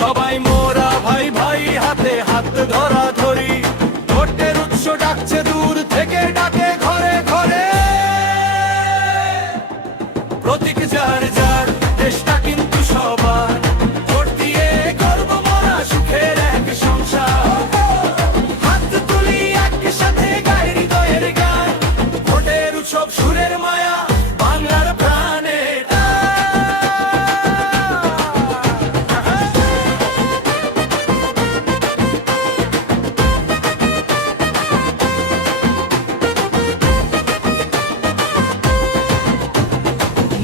সবাই মোরা ভাই ভাই, হাতে হাত ধরা ধরি, ভোটের উৎস ডাকছে দূর থেকে, ডাকে ঘরে ঘরে। প্রতীক যার যার, দেশটা কিন্তু সবার, ভোট দিয়ে করব মোরা সুখের এক সংসার। হাত তুলি একসাথে, গায়ে হৃদয়ের গান, ভোটের উৎসব সুরের মায়া, বাংলার প্রাণে।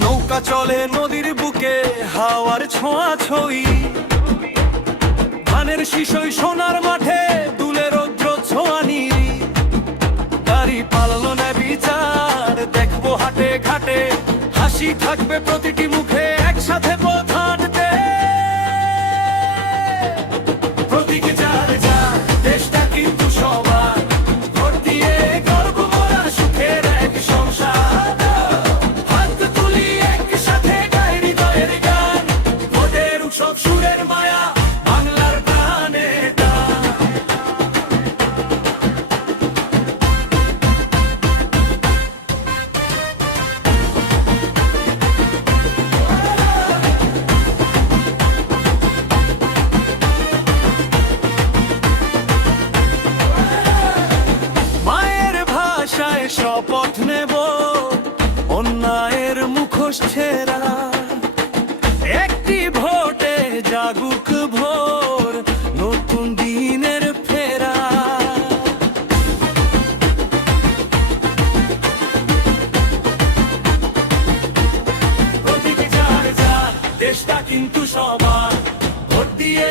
নৌকা চলে নদীর বুকে, হাওয়ার ছোঁয়া ছই, ধানের শিশই সোনার মাঠে, দুলে রৌদ্র ছোঁয়ানি। গাড়ি পালালো না বিচার, দেখবো হাটে ঘাটে, হাসি থাকবে প্রতিটি মুখে, একসাথে পথ হাঁটতে। প্রতীক যার যার, দেশটা কিন্তু সবার, ভোট দিয়ে করব মোরা সুখের এক সংসার। হাত তুলি একসাথে, গায়ে হৃদয়ের গান, ভোটের উৎসব সুরের মায়া, বাংলার প্রাণে টান। মায়ের ভাষায় শপথ নেব, অন্যায়ের মুখোশ ছেঁড়া, একটি ভোটে জাগুক ভোর, নতুন দিনের ফেরা। প্রতীক যার যার, দেশটা কিন্তু সবার, ভোট দিয়ে